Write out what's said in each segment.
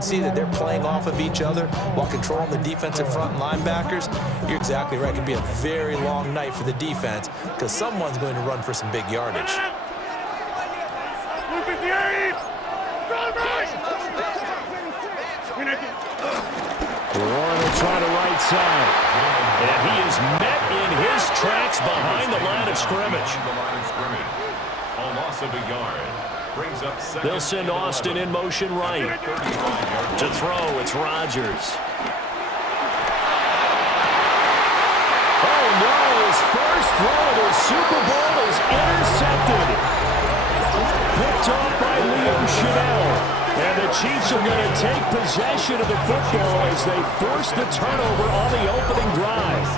See that they're playing off of each other while controlling the defensive front and linebackers. You're exactly right. It could be a very long night for the defense because someone's going to run for some big yardage. Warren will try the right side. And he is met in his tracks behind the line of scrimmage. A loss of a yard. They'll send Austin in motion right. To throw, it's Rodgers. Oh, no, his first throw of the Super Bowl is intercepted. Picked off by Leo Chanel. And the Chiefs are going to take possession of the football as they force the turnover on the opening drive.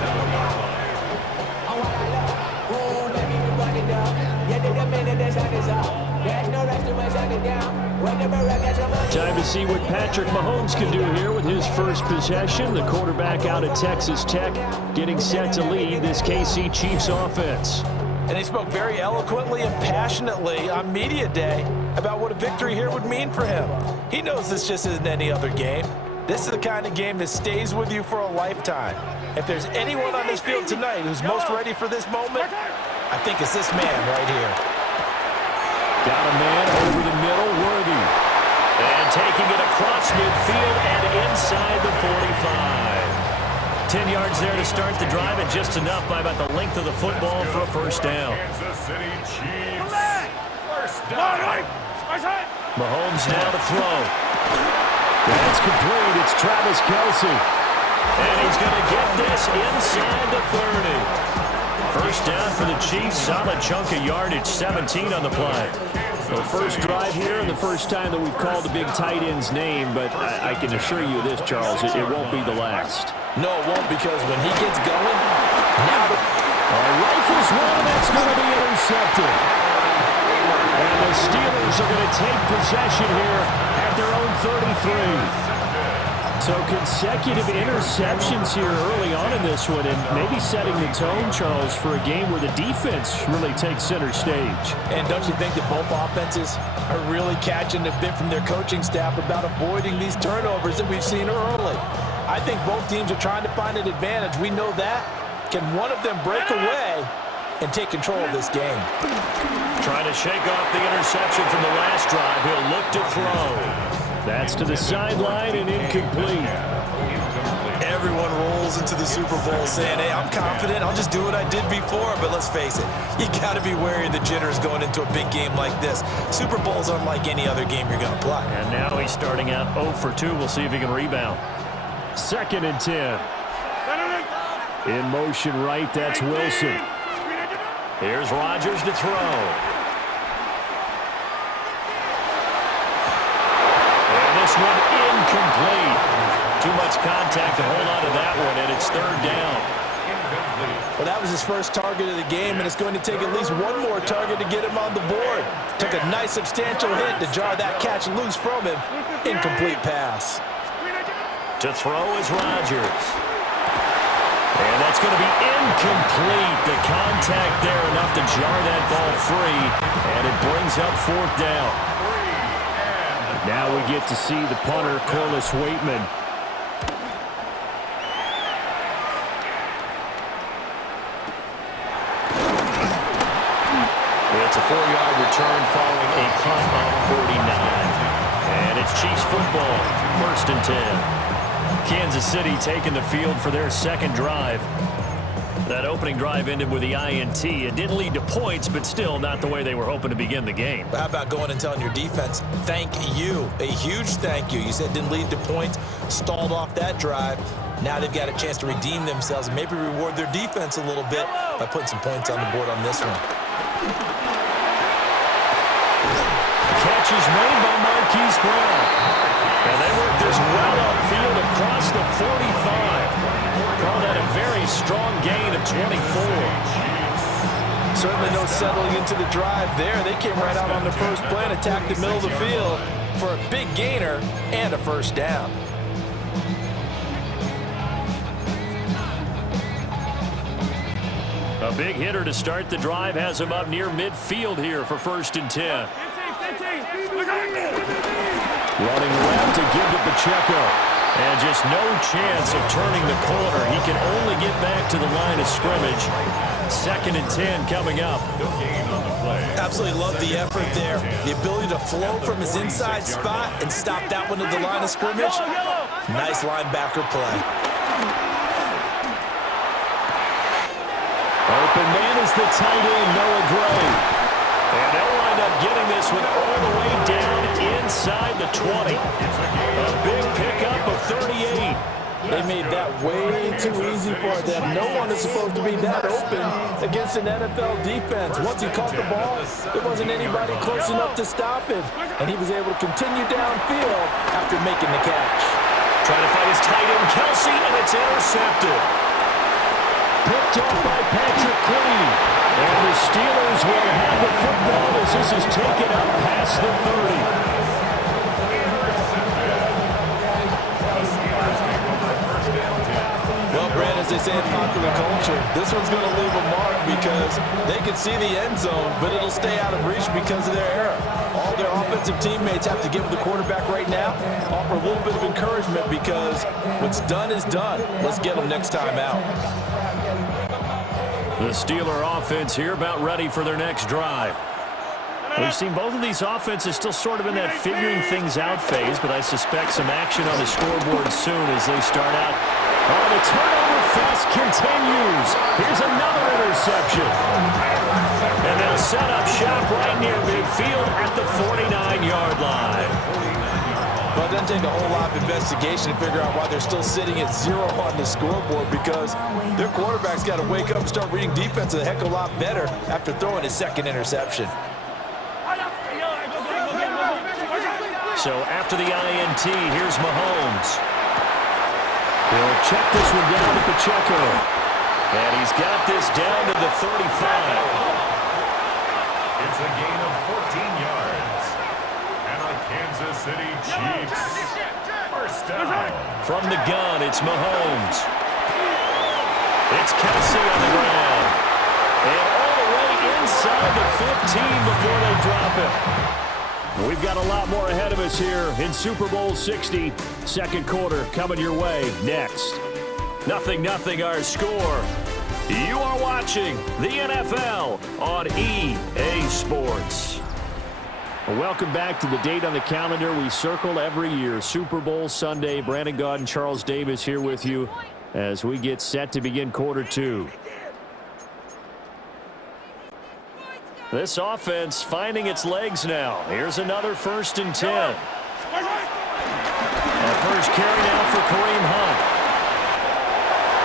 Time to see what Patrick Mahomes can do here with his first possession. The quarterback out of Texas Tech getting set to lead this KC Chiefs offense. And he spoke very eloquently and passionately on media day about what a victory here would mean for him. He knows this just isn't any other game. This is the kind of game that stays with you for a lifetime. If there's anyone on this field tonight who's most ready for this moment, I think it's this man right here. Got a man over the middle, Worthy. And taking it across midfield and inside the 45. 10 yards there to start the drive, and just enough by about the length of the football for a first down. Kansas City Chiefs. First down. Mahomes now to throw. That's complete. It's Travis Kelce. And he's going to get this inside the 30. First down for the Chiefs. Solid chunk of yardage, 17 on the play. The first drive here and the first time that we've called the big tight end's name, but I can assure you this, Charles, it won't be the last. No, it won't, because when he gets going, now rifles one, that's going to be intercepted. And the Steelers are going to take possession here at their own 33. So consecutive interceptions here early on in this one, and maybe setting the tone, Charles, for a game where the defense really takes center stage. And don't you think that both offenses are really catching a bit from their coaching staff about avoiding these turnovers that we've seen early? I think both teams are trying to find an advantage. We know that. Can one of them break away and take control of this game? Trying to shake off the interception from the last drive. He'll look to throw. That's to the sideline and incomplete. Everyone rolls into the Super Bowl saying, hey, I'm confident. I'll just do what I did before. But let's face it, you got to be wary of the jitters going into a big game like this. Super Bowl's unlike any other game you're going to play. And now he's starting out 0 for 2. We'll see if he can rebound. 2nd and 10. In motion right, that's Wilson. Here's Rodgers to throw. This one incomplete. Too much contact to hold on to that one, and it's 3rd down. Well, that was his first target of the game, and it's going to take at least one more target to get him on the board. Took a nice substantial hit to jar that catch loose from him. Incomplete pass. To throw is Rodgers. And that's going to be incomplete. The contact there enough to jar that ball free, and it brings up 4th down. Now we get to see the punter, Corliss Waitman. It's a 4-yard return following a punt of 49. And it's Chiefs football, 1st and 10. Kansas City taking the field for their second drive. That opening drive ended with the INT. It didn't lead to points, but still not the way they were hoping to begin the game. How about going and telling your defense, thank you, a huge thank you. You said didn't lead to points, stalled off that drive. Now they've got a chance to redeem themselves and maybe reward their defense a little bit by putting some points on the board on this one. Catch is made by Marquise Brown. And they work this well upfield across the 45. Call that a very strong gain of 24. Certainly no settling into the drive there. They came right out on the first play and attacked the middle of the field for a big gainer and a first down. A big hitter to start the drive has him up near midfield here for 1st and 10. Running left to give to Pacheco. And just no chance of turning the corner. He can only get back to the line of scrimmage. 2nd and 10 coming up. Absolutely love the effort there. The ability to flow from his inside spot and stop that one at the line of scrimmage. Nice linebacker play. Open man is the tight end, Noah Gray. And they'll wind up getting this one all the way down inside the 20. A big pickup of 38. They made that way too easy for them. No one is supposed to be that open against an NFL defense. Once he caught the ball, there wasn't anybody close enough to stop him. And he was able to continue downfield after making the catch. Trying to find his tight end, Kelsey, and it's intercepted. Picked off by Patrick Queen. And the Steelers will have the football as this is taken up past the 30. Well, Brad, as they say in popular culture, this one's going to leave a mark because they can see the end zone, but it'll stay out of reach because of their error. All their offensive teammates have to give the quarterback right now, offer a little bit of encouragement because what's done is done. Let's get them next time out. The Steeler offense here about ready for their next drive. We've seen both of these offenses still sort of in that figuring things out phase, but I suspect some action on the scoreboard soon as they start out. Oh, the turnover fest continues. Here's another interception. And they'll set up shop right near midfield at the 49-yard line. Well, it doesn't take a whole lot of investigation to figure out why they're still sitting at 0 on the scoreboard because their quarterback's got to wake up and start reading defense a heck of a lot better after throwing his 2nd interception. So after the INT, here's Mahomes. He'll check this one down to Pacheco. And he's got this down to the 35. It's a gain of 14 yards. And a Kansas City Chiefs first down. From the gun, it's Mahomes. It's Kelsey on the ground. And all the way inside the 15 before they drop him. We've got a lot more ahead of us here in Super Bowl 60. 2nd quarter coming your way next. 0-0 our score. You are watching the NFL on EA Sports. Welcome back to the date on the calendar we circle every year. Super Bowl Sunday. Brandon Gaud and Charles Davis here with you as we get set to begin quarter 2. This offense finding its legs now. Here's another 1st and 10. A first carry now for Kareem Hunt.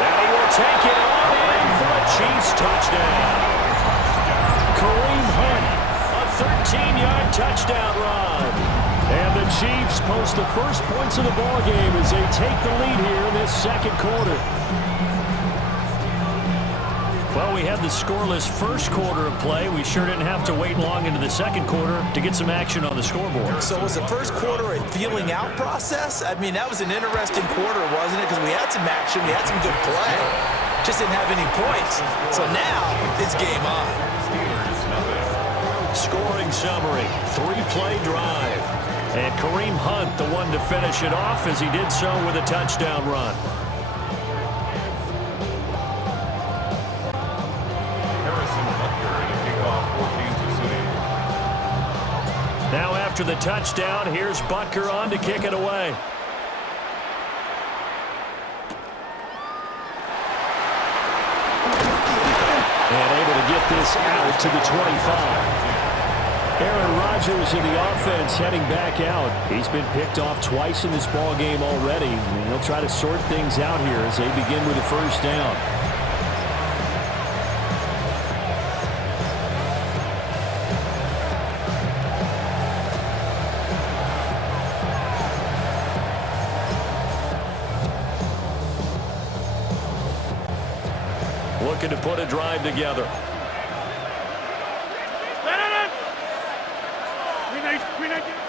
And he will take it all in for a Chiefs touchdown. Kareem Hunt, a 13-yard touchdown run. And the Chiefs post the first points of the ball game as they take the lead here in this 2nd quarter. Well, we had the scoreless 1st quarter of play. We sure didn't have to wait long into the 2nd quarter to get some action on the scoreboard. So was the 1st quarter a feeling out process? I mean, that was an interesting quarter, wasn't it? Because we had some action, we had some good play. Just didn't have any points. So now it's game on. Scoring summary, 3-play drive. And Kareem Hunt, the one to finish it off as he did so with a touchdown run. Now after the touchdown, here's Butker on to kick it away. And able to get this out to the 25. Aaron Rodgers in the offense heading back out. He's been picked off twice in this ball game already. And they'll try to sort things out here as they begin with a 1st down. Looking to put a drive together.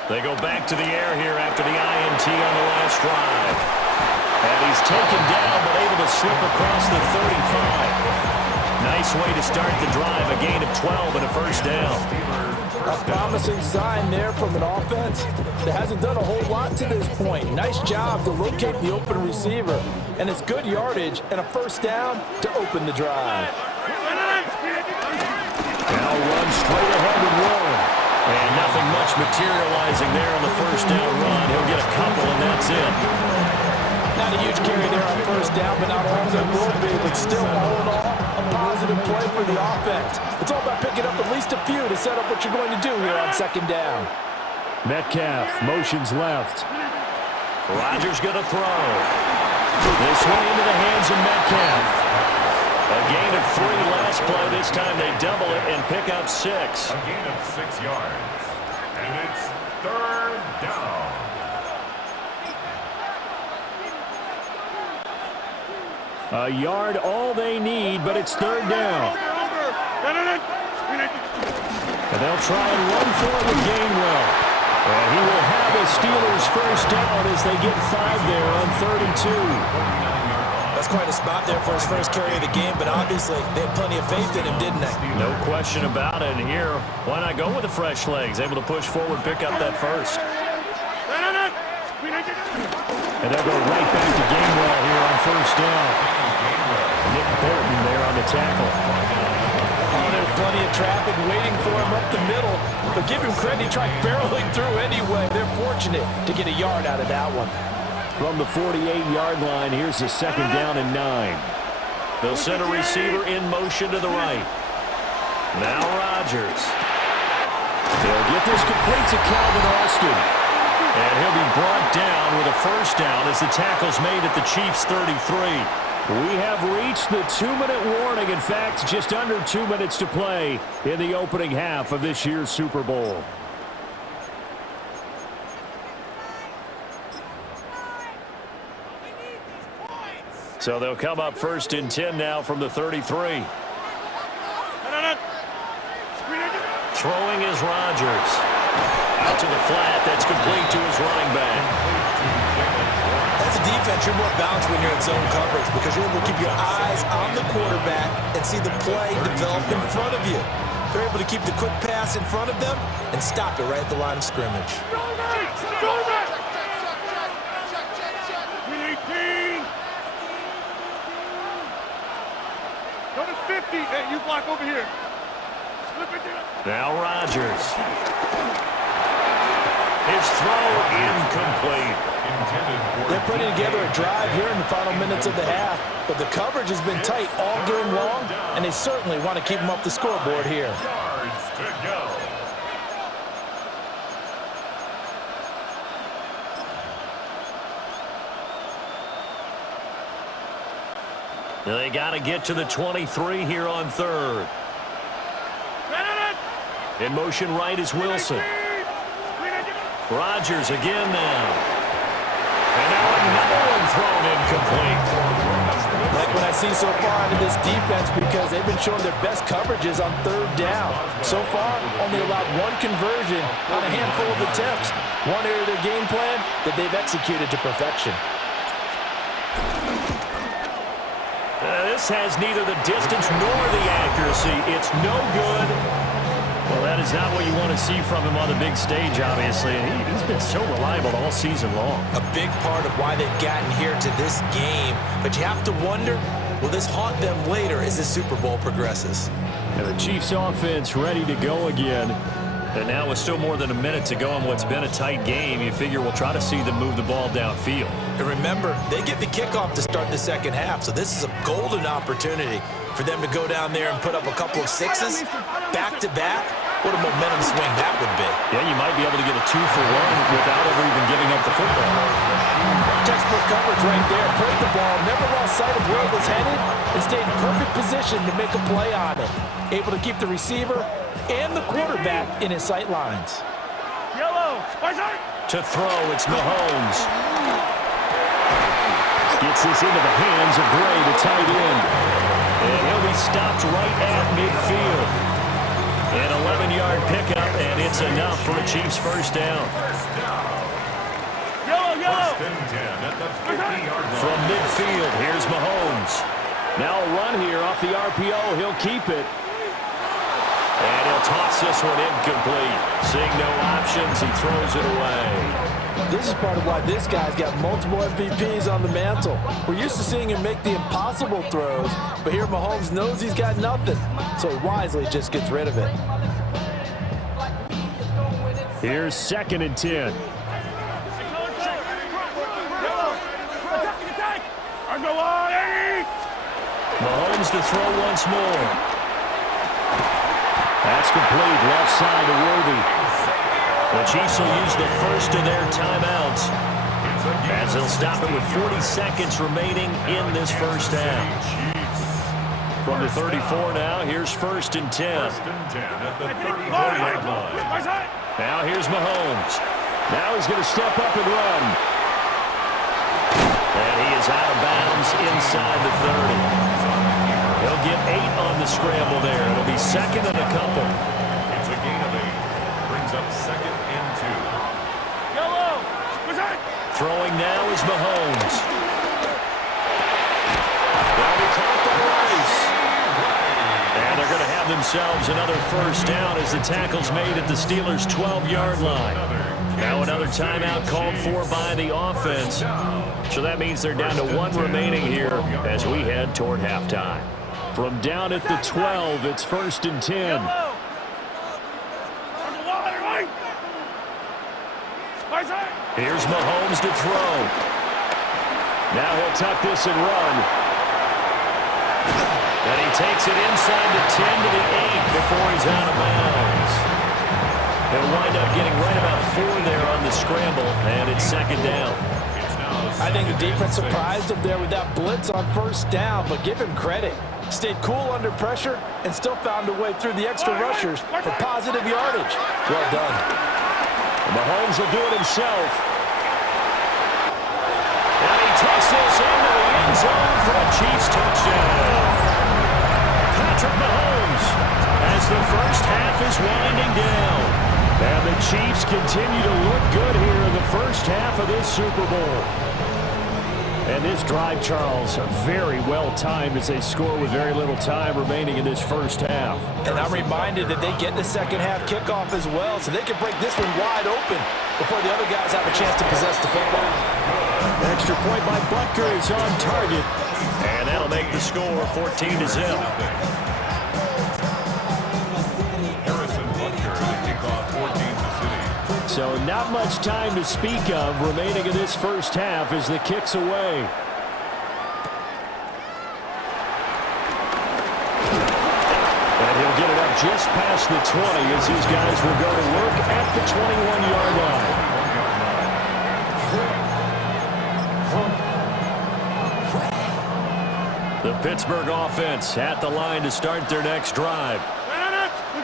They go back to the air here after the INT on the last drive. And he's taken down but able to slip across the 35. Nice way to start the drive. A gain of 12 and a 1st down. A promising sign there from an offense that hasn't done a whole lot to this point. Nice job to locate the open receiver. And it's good yardage and a first down to open the drive. Now run straight ahead with Warren. And nothing much materializing there on the first down run. He'll get a couple, and that's it. Not a huge carry there on first down, but not all there will be. But still, all in all, a positive play for the offense. It's all about picking up at least a few to set up what you're going to do here on second down. Metcalf motions left. Rodgers going to throw. This one into the hands of Metcalf. A gain of 3 last play. This time they double it and pick up 6. A gain of 6 yards. And it's third down. A yard all they need, but it's third down. And they'll try and run for it with Gainwell. And he will have the Steelers first down as they get 5 there on 32. That's quite a spot there for his first carry of the game, but obviously they had plenty of faith in him, didn't they? No question about it. And here, why not go with the fresh legs? Able to push forward, pick up that first. And they'll go right back to Gainwell here on first down. Nick Bolton there on the tackle. Oh, there's plenty of traffic waiting for him up the middle. But give him credit, he tried barreling through anyway. They're fortunate to get a yard out of that one. From the 48-yard line, here's the second down and 9. They'll send a receiver in motion to the right. Now Rodgers. They'll get this complete to Calvin Austin. And he'll be brought down with a first down as the tackle's made at the Chiefs' 33. We have reached the 2-minute warning. In fact, just under 2 minutes to play in the opening half of this year's Super Bowl. So they'll come up first and 10 now from the 33. Throwing is Rodgers. Out to the flat. That's complete to his running back. As a defense, you're more balanced when you're in zone coverage because you're able to keep your eyes on the quarterback and see the play develop in front of you. They're able to keep the quick pass in front of them and stop it right at the line of scrimmage. Go to 50. Hey, you block over here. Now Rodgers. His throw incomplete. They're putting together a drive here in the final minutes of the half, but the coverage has been tight all game long, and they certainly want to keep them up the scoreboard here. Yards to go. They got to get to the 23 here on third. In motion right is Wilson. Rodgers again now. And now another one thrown incomplete. Like what I see so far out of this defense because they've been showing their best coverages on third down. So far, only allowed one conversion on a handful of attempts. One area of their game plan that they've executed to perfection. This has neither the distance nor the accuracy. It's no good. Well, that is not what you want to see from him on the big stage, obviously. And he's been so reliable all season long. A big part of why they've gotten here to this game. But you have to wonder, will this haunt them later as the Super Bowl progresses? And the Chiefs offense ready to go again. And now with still more than a minute to go in what's been a tight game, you figure we'll try to see them move the ball downfield. And remember, they get the kickoff to start the second half, so this is a golden opportunity for them to go down there and put up a couple of sixes back-to-back. What a momentum swing that would be. Yeah, you might be able to get a 2-for-1 without ever even giving up the football. Textbook coverage right there. Put the ball, never lost sight of where it was headed, and stayed in perfect position to make a play on it. Able to keep the receiver and the quarterback in his sight lines. To throw, it's Mahomes. Gets this into the hands of Gray, the tight end. And he'll be stopped right at midfield. An 11-yard pickup, and it's enough for a Chiefs first down. From midfield, here's Mahomes. Now a run here off the RPO. He'll keep it. And he'll toss this one incomplete. Seeing no options, he throws it away. This is part of why this guy's got multiple MVPs on the mantle. We're used to seeing him make the impossible throws, but here Mahomes knows he's got nothing, so he wisely just gets rid of it. Here's 2nd and 10. Mahomes to throw once more. That's complete, left side to Worthy. The Chiefs will use the first of their timeouts as they'll stop it with 40 seconds remaining in this first half. From the 34 now, here's 1st and 10. At the 34-yard line. Now here's Mahomes. Now he's going to step up and run. And he is out of bounds inside the 30. He'll get 8 on the scramble there. It'll be 2nd and a couple. It's a gain of 8. Brings up 2nd and 2. Throwing now is Mahomes. That'll be caught by Rice. And they're going to have themselves another first down as the tackle's made at the Steelers' 12-yard line. Now another timeout called for by the offense. So that means they're down to 1 remaining here as we head toward halftime. From down at the 12, it's 1st and 10. Here's Mahomes to throw. Now he'll tuck this and run. And he takes it inside the 10 to the 8 before he's out of bounds. He'll wind up getting right about 4 there on the scramble, and it's 2nd down. I think the defense surprised him there with that blitz on 1st down, but give him credit. Stayed cool under pressure and still found a way through the extra rushers for positive yardage. Well done. Mahomes will do it himself. And he takes this into the end zone for a Chiefs touchdown. Patrick Mahomes as the first half is winding down. And the Chiefs continue to look good here in the first half of this Super Bowl. And this drive, Charles, very well timed as they score with very little time remaining in this first half. And I'm reminded that they get the second half kickoff as well, so they can break this one wide open before the other guys have a chance to possess the football. Extra point by Butker is on target. And that'll make the score 14-0. So not much time to speak of remaining in this first half as the kick's away. And he'll get it up just past the 20 as his guys will go to work at the 21-yard line. The Pittsburgh offense at the line to start their next drive.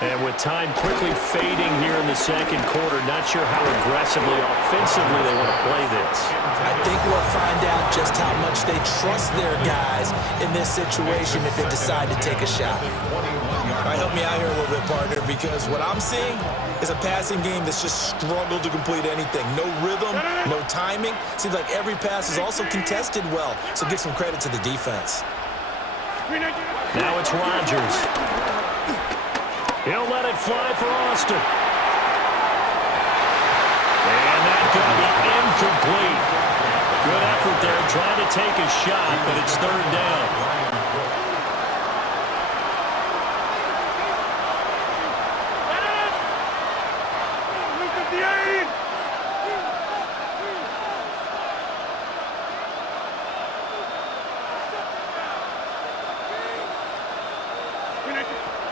And with time quickly fading here in the second quarter, not sure how aggressively, offensively they want to play this. I think we'll find out just how much they trust their guys in this situation if they decide to take a shot. All right, help me out here a little bit, partner, because what I'm seeing is a passing game that's just struggled to complete anything. No rhythm, no timing. Seems like every pass is also contested well, so give some credit to the defense. Now it's Rodgers. He'll let it fly for Austin. And that could be incomplete. Good effort there, trying to take a shot, but it's 3rd down.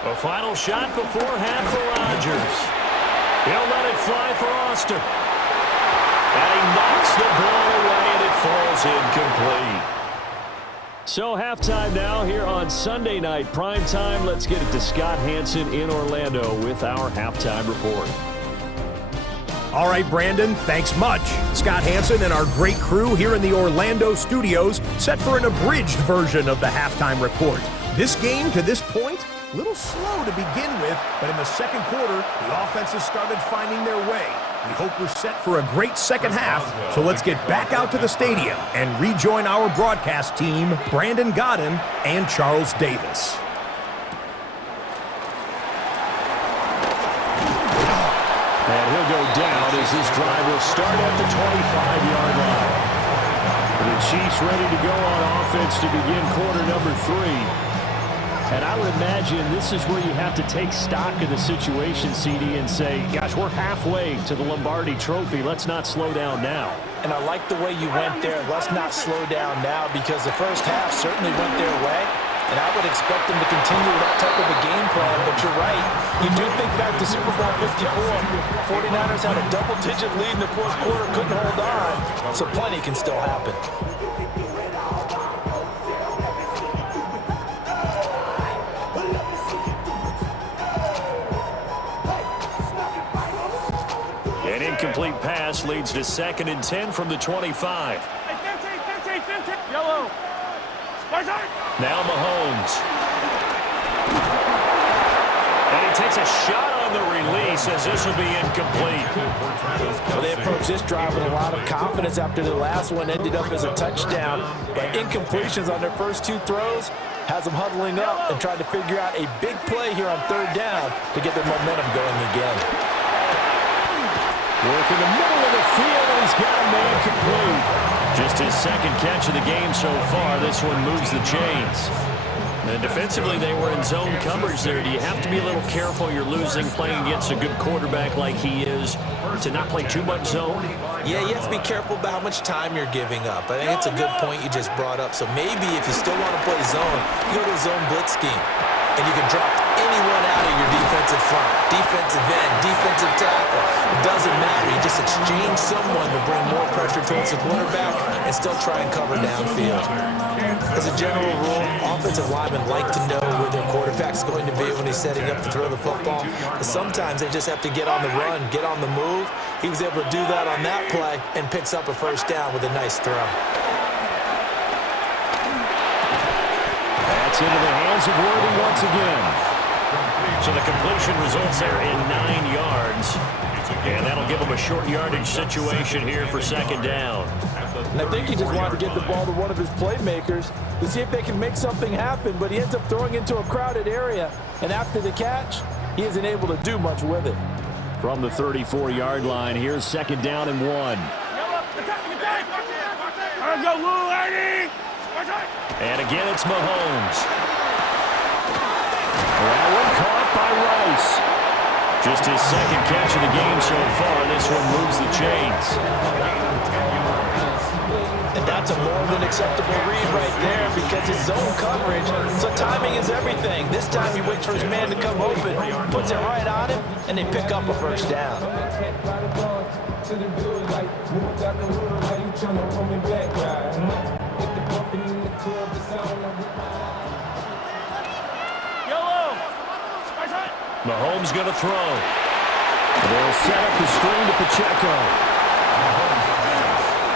A final shot before half for Rodgers. He'll let it fly for Austin. And he knocks the ball away, and it falls incomplete. So halftime now here on Sunday night prime time. Let's get it to Scott Hanson in Orlando with our halftime report. All right, Brandon, thanks much. Scott Hanson and our great crew here in the Orlando studios set for an abridged version of the halftime report. This game, to this point, a little slow to begin with, but in the second quarter, the offenses started finding their way. We hope we're set for a great second half, so let's get back out to the stadium and rejoin our broadcast team, Brandon Godden and Charles Davis. down as this drive will start at the 25-yard line. The Chiefs ready to go on offense to begin quarter number 3. And I would imagine this is where you have to take stock of the situation, CD, and say, gosh, we're halfway to the Lombardi Trophy. Let's not slow down now. And I like the way you went there. Let's not slow down now, because the first half certainly went their way. And I would expect them to continue that type of a game plan. But you're right. You do think back to Super Bowl 54. 49ers had a double-digit lead in the fourth quarter, couldn't hold on. So plenty can still happen. An incomplete pass leads to 2nd and 10 from the 25. Hey, 15. Yellow. Now Mahomes. And he takes a shot on the release as this will be incomplete. Well, they approached this drive with a lot of confidence after the last one ended up as a touchdown. But incompletions on their first 2 throws has them huddling up and trying to figure out a big play here on 3rd down to get their momentum going again. Work in the middle of the field, and he's got a man complete. Just his 2nd catch of the game so far. This one moves the chains. And defensively, they were in zone coverage there. Do you have to be a little careful? You're losing, playing against a good quarterback like he is, to not play too much zone? Yeah, you have to be careful about how much time you're giving up. I think it's a good point you just brought up. So maybe if you still want to play zone, you go to a zone blitz scheme. And you can drop anyone out of your defensive front, defensive end, defensive tackle. It doesn't matter. You just exchange someone to bring more pressure towards the quarterback and still try and cover downfield. As a general rule, offensive linemen like to know where their quarterback's going to be when he's setting up to throw the football. But sometimes they just have to get on the run, get on the move. He was able to do that on that play and picks up a first down with a nice throw. That's into the hands of Worthy once again. So the completion results there in 9 yards. And that'll give him a short yardage situation here for 2nd down. And I think he just wanted to get the ball to one of his playmakers to see if they can make something happen, but he ends up throwing into a crowded area. And after the catch, he isn't able to do much with it. From the 34-yard line, here's 2nd down and 1. And again, it's Mahomes. That one caught by Rice. Just his 2nd catch of the game so far. This one moves the chains. And that's a more than acceptable read right there because it's zone coverage, so timing is everything. This time he waits for his man to come open, puts it right on him, and they pick up a first down. Mahomes going to throw. They'll set up the screen to Pacheco.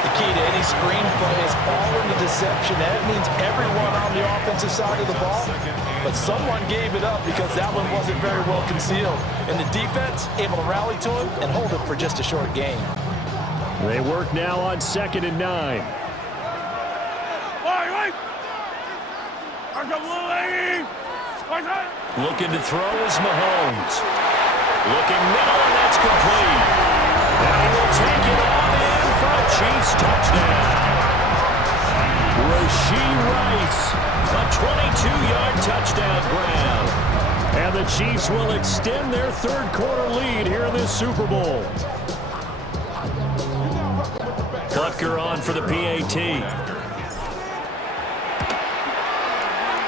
The key to any screen play is all in the deception. That means everyone on the offensive side of the ball. But someone gave it up because that one wasn't very well concealed. And the defense able to rally to him and hold it for just a short gain. They work now on 2nd and 9. Looking to throw is Mahomes. Looking middle, and that's complete. Now he will take it all in for a Chiefs touchdown. Rashee Rice, a 22-yard touchdown grab. And the Chiefs will extend their 3rd quarter lead here in this Super Bowl. Butker on for the PAT.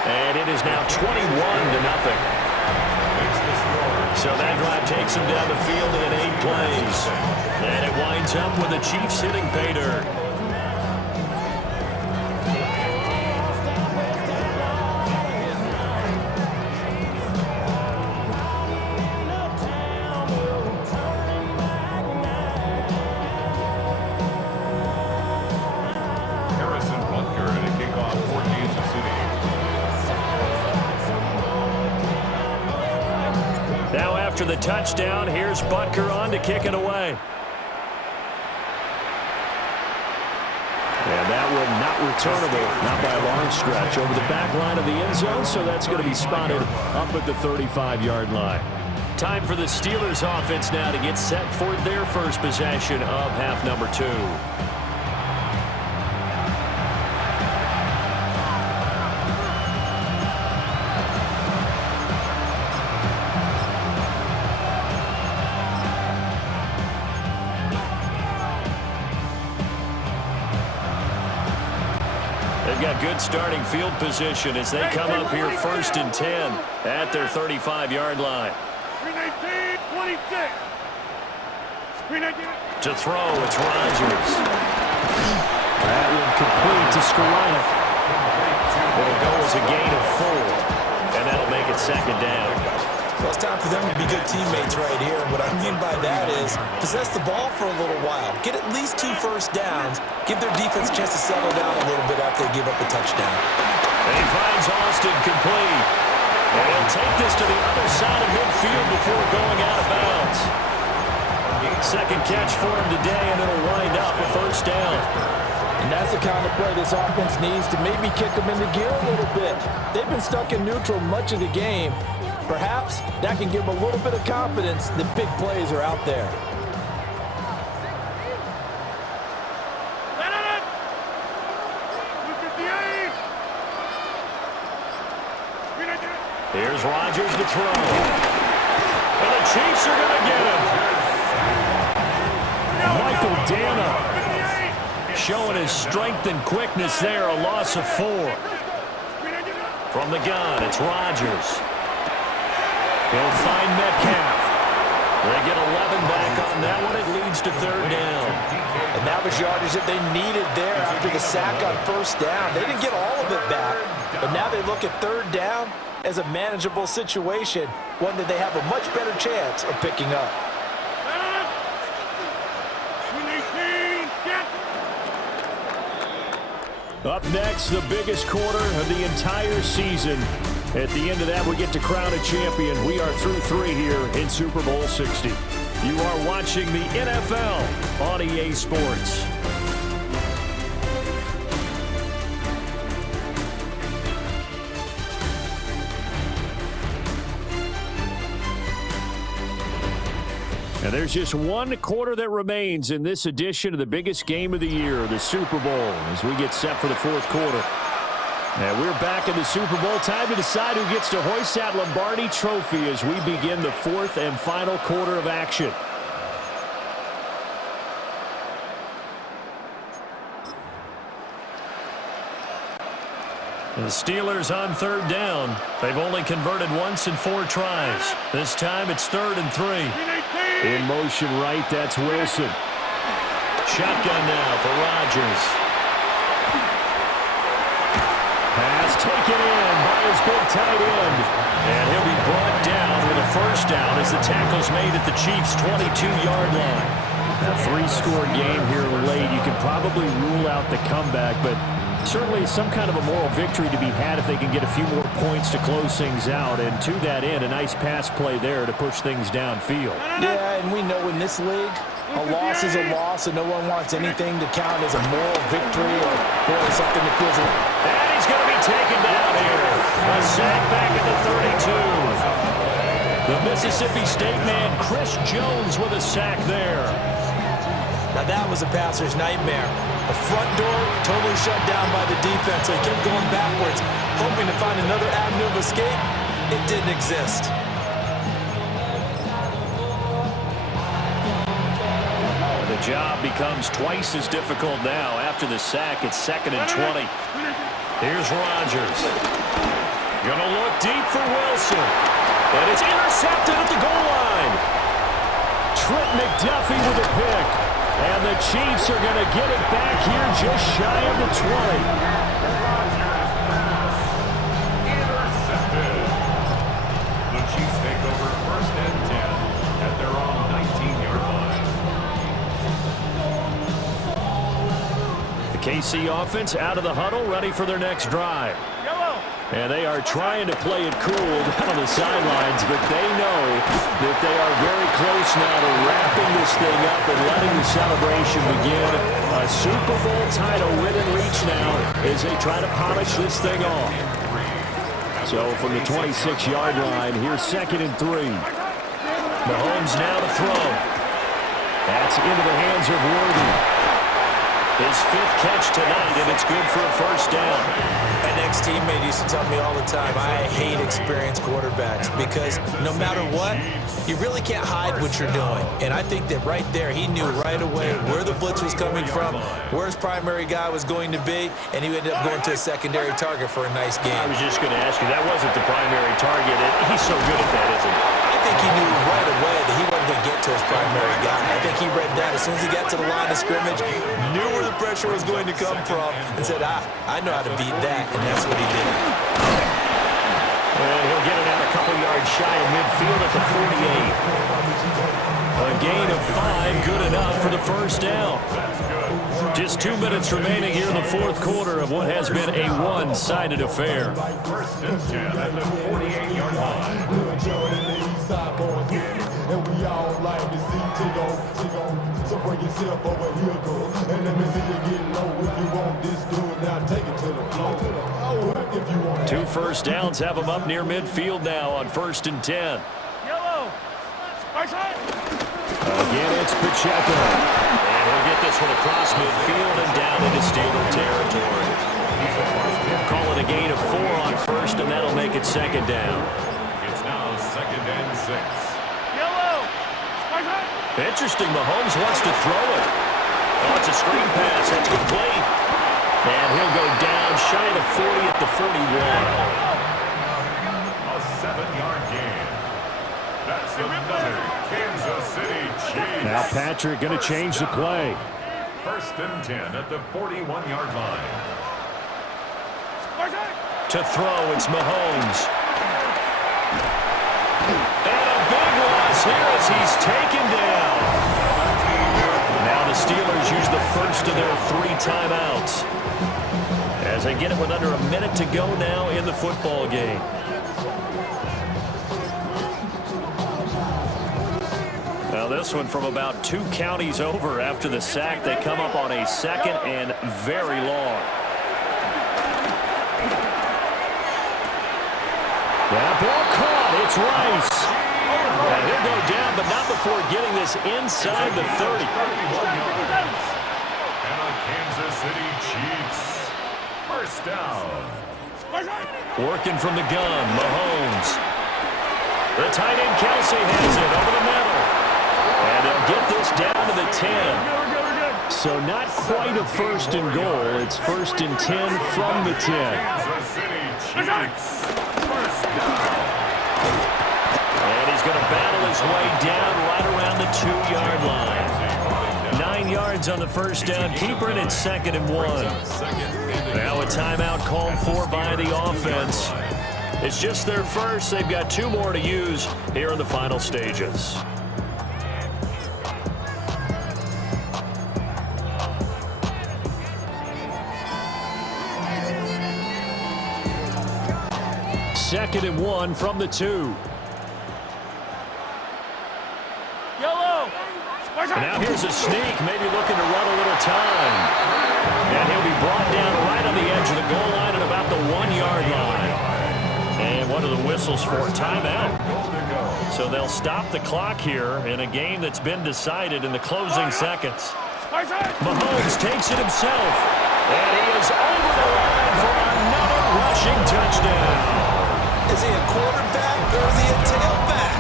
And it is now 21-0. So that drive takes him down the field in 8 plays. And it winds up with the Chiefs hitting pay dirt. After the touchdown, here's Butker on to kick it away. And that one not returnable, not by a long stretch, over the back line of the end zone, so that's going to be spotted up at the 35-yard line. Time for the Steelers offense now to get set for their first possession of half number 2. They've got good starting field position as they come up here 1st and 10 at their 35-yard line. 26. To throw, it's Rodgers. That one complete to Skoranek. It'll go as a gain of 4, and that'll make it 2nd down. Well, it's time for them to be good teammates right here. And what I mean by that is possess the ball for a little while. Get at least 2 first downs. Give their defense a chance to settle down a little bit after they give up a touchdown. And he finds Austin complete. And he'll take this to the other side of midfield before going out of bounds. 2nd catch for him today, and it'll wind up a 1st down. And that's the kind of play this offense needs to maybe kick them into gear a little bit. They've been stuck in neutral much of the game. Perhaps that can give them a little bit of confidence that big plays are out there. Here's Rodgers to throw. And the Chiefs are going to get him. Michael Dana showing his strength and quickness there, a loss of 4. From the gun, it's Rodgers. He'll find Metcalf. They get 11 back on that one. It leads to 3rd down. And that was yardage that they needed there after the sack on 1st down. They didn't get all of it back, but now they look at 3rd down as a manageable situation, one that they have a much better chance of picking up. Up next, the biggest quarter of the entire season. At the end of that, we get to crown a champion. We are through 3 here in Super Bowl 60. You are watching the NFL on EA Sports. And there's just one quarter that remains in this edition of the biggest game of the year, the Super Bowl, as we get set for the 4th quarter. And we're back in the Super Bowl. Time to decide who gets to hoist that Lombardi trophy as we begin the 4th and final quarter of action. The Steelers on 3rd down. They've only converted once in 4 tries. This time it's 3rd and 3. In motion right, that's Wilson. Shotgun now for Rodgers. Pass taken in by his big tight end. And he'll be brought down with a 1st down as the tackle's made at the Chiefs' 22-yard line. A 3-score game here late. You can probably rule out the comeback, but certainly some kind of a moral victory to be had if they can get a few more points to close things out. And to that end, a nice pass play there to push things downfield. Yeah, and we know in this league, a loss is a loss, and no one wants anything to count as a moral victory or really something that feels like... And he's going to be taken down here. A sack back at the 32. The Mississippi State man, Chris Jones, with a sack there. Now that was a passer's nightmare. The front door totally shut down by the defense. They kept going backwards, hoping to find another avenue of escape. It didn't exist. The job becomes twice as difficult now. After the sack, it's 2nd and 20. Here's Rodgers. Gonna look deep for Wilson. And it's intercepted at the goal line. Trent McDuffie with a pick. And the Chiefs are going to get it back here just shy of the 20. Intercepted. The Chiefs take over 1st and 10 at their own 19-yard line. The KC offense out of the huddle, ready for their next drive. And they are trying to play it cool down on the sidelines, but they know that they are very close now to wrapping this thing up and letting the celebration begin. A Super Bowl title within reach now as they try to polish this thing off. So from the 26-yard line, here's 2nd and 3. Mahomes now to throw. That's into the hands of Worthy. His 5th catch tonight, and it's good for a first down. My ex-teammate used to tell me all the time, I hate experienced quarterbacks because no matter what, you really can't hide what you're doing. And I think that right there, he knew right away where the blitz was coming from, where his primary guy was going to be, and he ended up going to a secondary target for a nice game. I was just going to ask you, that wasn't the primary target. He's so good at that, isn't he? I think he knew right away that he wasn't going to get to his primary guy. I think he read that as soon as he got to the line of scrimmage, knew where the pressure was going to come from, and said, I know how to beat that, and that's what he did. And he'll get it out a couple yards shy of midfield at the 48. A gain of 5, good enough for the first down. Just 2 minutes remaining here in the 4th quarter of what has been a one-sided affair. First and 10 at the 48-yard line. And we all like to see Chico. So bring yourself over here, girl. And let me see you get low. If you want this, do it now. Take it to the floor. If you want 2 first downs have them up near midfield now on 1st and 10. Yellow. Right side. Again, it's Pacheco. And he'll get this one across midfield and down into Steeler territory. Call it a gain of 4 on 1st, and that'll make it 2nd down. It's now 2nd and 6. Yellow. Right side. Interesting, Mahomes wants to throw it. Oh, it's a screen pass. That's complete. And he'll go down shy of 40 at the 41. A 7-yard gain. That's another Kansas City Chiefs. Now Patrick going to change the play. 1st and 10 at the 41-yard line. Right side. To throw, it's Mahomes. And a big loss here as he's taken down. Now the Steelers use the first of their 3 timeouts as they get it with under a minute to go now in the football game. Now this one from about 2 counties over after the sack. They come up on a 2nd and very long. That ball caught. It's Rice. And he'll go down, but not before getting this inside the 30. And a Kansas City Chiefs. First down. Working from the gun, Mahomes. The tight end Kelsey has it over the middle. And they'll get this down to the 10. So not quite a 1st and goal. It's 1st and 10 from the 10. Kansas City Chiefs. First down. And he's going to battle his way down right around the 2-yard line. 9 yards on the first down. Keeper it at 2nd and 1. Now a timeout called for by the offense. It's just their first. They've got 2 more to use here in the final stages. Second and 1 from the 2. Yellow. Right And side. now here's a sneak, maybe looking to run a little time. And he'll be brought down right on the edge of the goal line at about the 1-yard line. And what are the whistles for? Timeout. So they'll stop the clock here in a game that's been decided in the closing seconds. Right side. Mahomes takes it himself. And he is over the line for another rushing touchdown. Is he a quarterback or is he a tailback?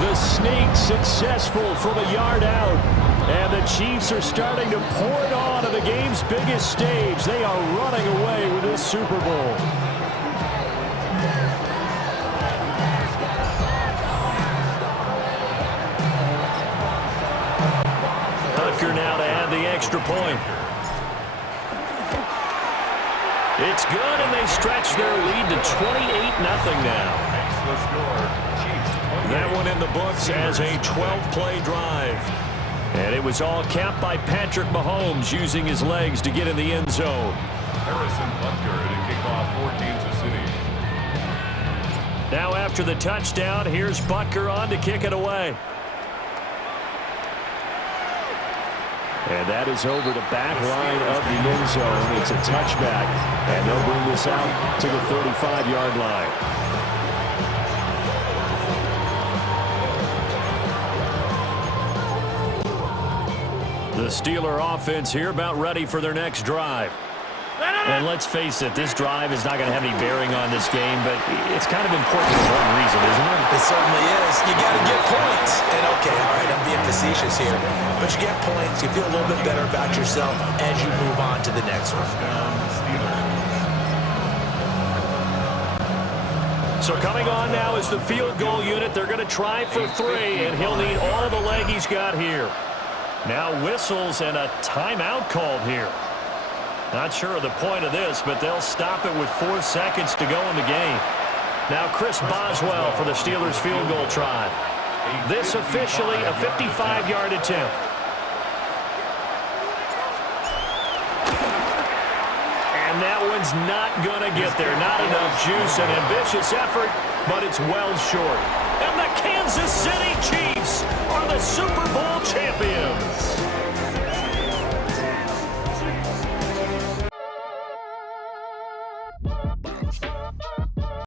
The sneak successful from a yard out. And the Chiefs are starting to pour it on the game's biggest stage. They are running away with this Super Bowl. Butker now to add the extra point. It's good, and they stretch their lead to 28-0 now. That one in the books as a 12-play drive. And it was all capped by Patrick Mahomes using his legs to get in the end zone. Harrison Butker to kick off for Kansas City. Now after the touchdown, here's Butker on to kick it away. And that is over the back line of the end zone. It's a touchback, and they'll bring this out to the 35-yard line. The Steeler offense here about ready for their next drive. And let's face it, this drive is not going to have any bearing on this game, but it's kind of important for one reason, isn't it? It certainly is. You got to get points. And okay, all right, I'm being facetious here, but you get points, you feel a little bit better about yourself as you move on to the next one. So coming on now is the field goal unit. They're going to try for 3, and he'll need all the leg he's got here. Now whistles and a timeout called here. Not sure of the point of this, but they'll stop it with 4 seconds to go in the game. Now Chris Boswell for the Steelers field goal try. This officially a 55-yard attempt. And that one's not going to get there. Not enough juice. An ambitious effort, but it's well short. And the Kansas City Chiefs are the Super Bowl champions.